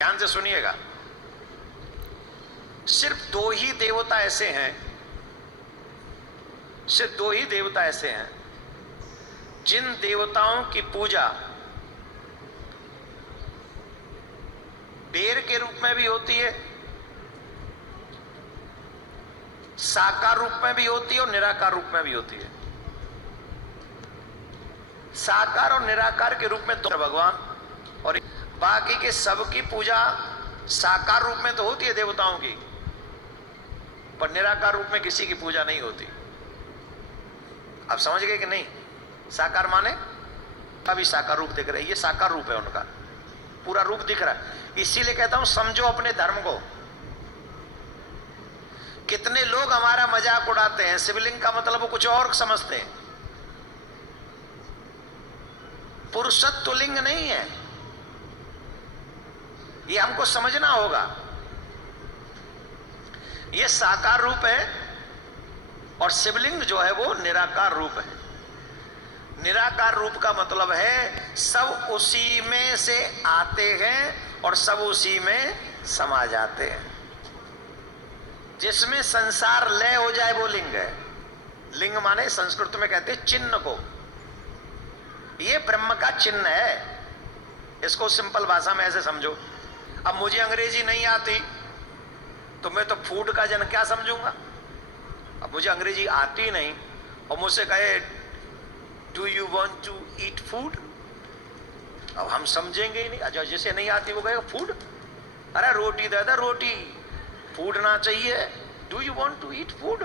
ध्यान से सुनिएगा। सिर्फ दो ही देवता ऐसे हैं, सिर्फ दो ही देवता ऐसे हैं जिन देवताओं की पूजा बेर के रूप में भी होती है, साकार रूप में भी होती है और निराकार रूप में भी होती है। साकार और निराकार के रूप में दो भगवान, और बाकी के सबकी पूजा साकार रूप में तो होती है देवताओं की, पर निराकार रूप में किसी की पूजा नहीं होती। आप समझ गए कि नहीं? साकार माने अभी साकार रूप दिख रहा है, ये साकार रूप है, उनका पूरा रूप दिख रहा है। इसीलिए कहता हूं समझो अपने धर्म को। कितने लोग हमारा मजाक उड़ाते हैं, शिवलिंग का मतलब वो कुछ और समझते हैं। पुरुषत्व लिंग नहीं है, ये हमको समझना होगा। ये साकार रूप है और शिवलिंग जो है वो निराकार रूप है। निराकार रूप का मतलब है सब उसी में से आते हैं और सब उसी में समा जाते हैं। जिसमें संसार लय हो जाए वो लिंग है। लिंग माने संस्कृत में कहते हैं चिन्ह को। ये ब्रह्म का चिन्ह है। इसको सिंपल भाषा में ऐसे समझो। अब मुझे अंग्रेजी नहीं आती तो मैं तो फूड का जन क्या समझूंगा। अब मुझे अंग्रेजी आती नहीं और मुझसे कहे do you want to eat food, अब हम समझेंगे ही नहीं। अच्छा जिसे नहीं आती वो कहेगा फूड, अरे रोटी दादा रोटी, फूड ना चाहिए। Do you want to eat food,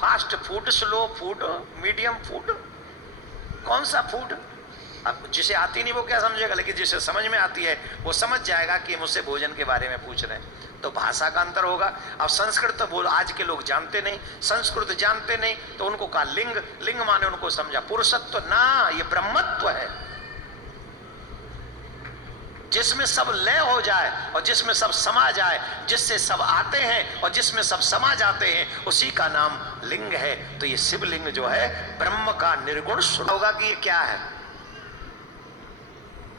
fast food, slow food, medium food, कौन सा फूड? अब जिसे आती नहीं वो क्या समझेगा, लेकिन जिसे समझ में आती है वो समझ जाएगा कि मुझसे भोजन के बारे में पूछ रहे हैं। तो भाषा का अंतर होगा। अब संस्कृत तो बोल आज के लोग जानते नहीं, संस्कृत जानते नहीं, तो उनको कहा लिंग। लिंग माने उनको समझा पुरुषत्व ना, ये ब्रह्मत्व है जिसमें सब लय हो जाए और जिसमें सब समा जाए, जिससे सब आते हैं और जिसमें सब समा जाते हैं, उसी का नाम लिंग है। तो ये शिवलिंग जो है ब्रह्म का निर्गुण स्वरूप होगा कि ये क्या है।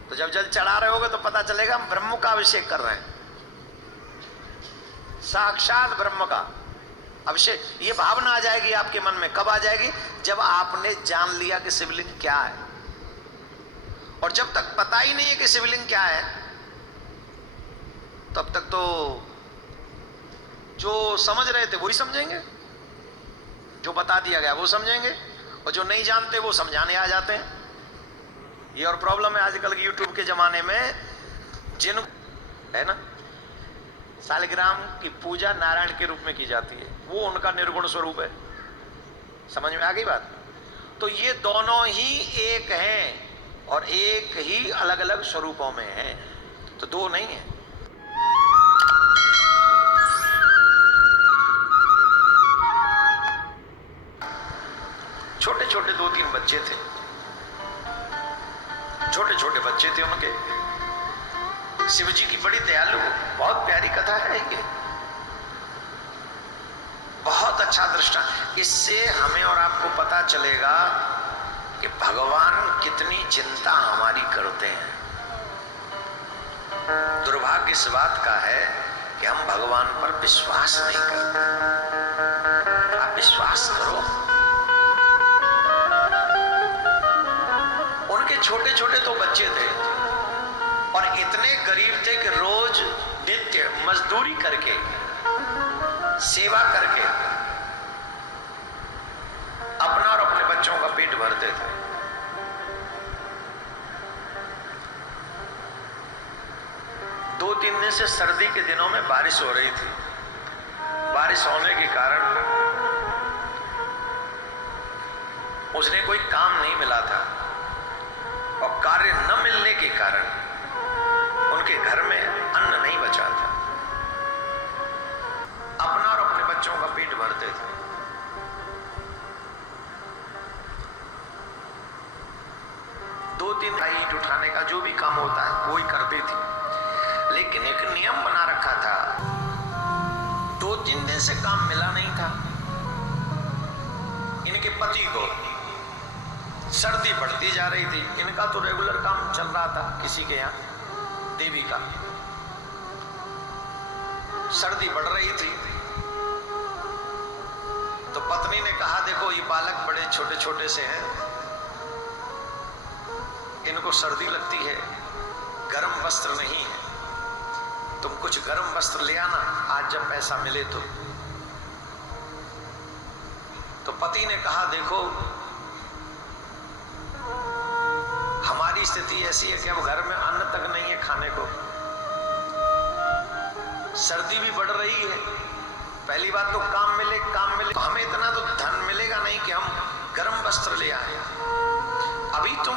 तो जब जल चढ़ा रहे होगे तो पता चलेगा हम ब्रह्म का अभिषेक कर रहे हैं, साक्षात ब्रह्म का अभिषेक। ये भावना आ जाएगी आपके मन में। कब आ जाएगी? जब आपने जान लिया कि शिवलिंग क्या है। और जब तक पता ही नहीं है कि शिवलिंग क्या है, तब तक तो जो समझ रहे थे वही समझेंगे, जो बता दिया गया वो समझेंगे, और जो नहीं जानते वो समझाने आ जाते हैं। ये और प्रॉब्लम है आजकल के यूट्यूब के जमाने में। जिन है ना, सालिग्राम की पूजा नारायण के रूप में की जाती है, वो उनका निर्गुण स्वरूप है। समझ में आ गई बात? तो ये दोनों ही एक हैं और एक ही अलग अलग स्वरूपों में हैं, तो दो नहीं है। छोटे छोटे 2-3 बच्चे थे, छोटे छोटे बच्चे थे उनके। शिव जी की बड़ी दयालु, बहुत प्यारी कथा है ये, बहुत अच्छा दृष्टांत। इससे हमें और आपको पता चलेगा कि भगवान कितनी चिंता हमारी करते हैं। दुर्भाग्य इस बात का है कि हम भगवान पर विश्वास नहीं करते। आप विश्वास करो। उनके छोटे छोटे तो बच्चे थे और इतने गरीब थे कि रोज नित्य मजदूरी करके, सेवा करके अपना और अपने बच्चों का पेट भरते थे। दो तीन दिन से सर्दी के दिनों में बारिश हो रही थी। बारिश होने के कारण उसने कोई काम नहीं मिला था और कार्य न मिलने के कारण उनके घर में अन्न नहीं बचा था। अपना और अपने बच्चों का पेट भरते थे। दो तीन ईंट उठाने का जो भी काम होता है वो ही करती थी, लेकिन एक नियम बना रखा था। 2-3 दिन से काम मिला नहीं था। इनके पति को सर्दी बढ़ती जा रही थी। इनका तो रेगुलर काम चल रहा था किसी के यहाँ, देवी का। सर्दी बढ़ रही थी तो पत्नी ने कहा, देखो ये बालक बड़े छोटे छोटे से हैं, इनको सर्दी लगती है, गर्म वस्त्र नहीं है, तुम कुछ गर्म वस्त्र ले आना आज जब पैसा मिले तो। पति ने कहा, देखो हमारी स्थिति ऐसी है कि अब घर में अन्न तक नहीं है खाने को, सर्दी भी बढ़ रही है, पहली बात तो काम मिले तो हमें इतना तो धन मिलेगा नहीं कि हम गर्म वस्त्र ले आए। अभी तुम